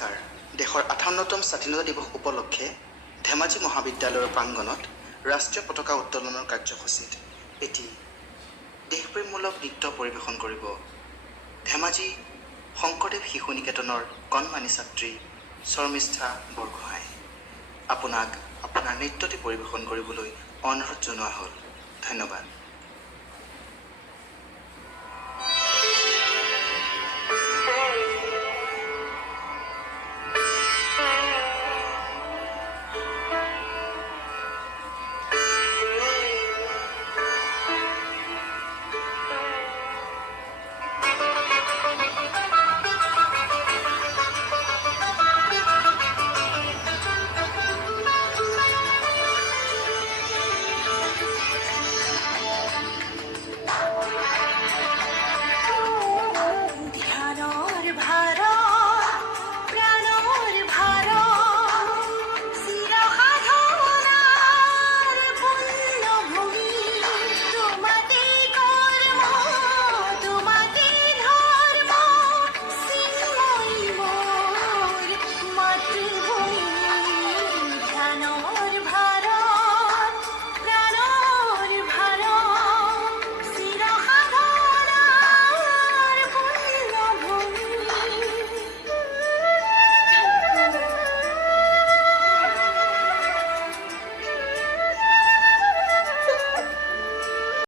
নমস্কাৰ। দেশৰ 58তম স্বাধীনতা দিৱস উপলক্ষে ধেমাজি মহাবিদ্যালয়ৰ প্ৰাংগণত ৰাষ্ট্ৰীয় পতাকা উত্তোলনৰ কাৰ্যসূচীত এটি দেশপ্ৰেমমূলক নৃত্য পৰিৱেশন কৰিব ধেমাজি শংকৰদেৱ শিশু নিকেতনৰ কণমানি ছাত্ৰী শৰ্মিষ্ঠা বৰগোহাঁই। আপোনাক আপোনাৰ নৃত্যটি পৰিৱেশন কৰিবলৈ অনুৰোধ জনোৱা হ'ল। ধন্যবাদ।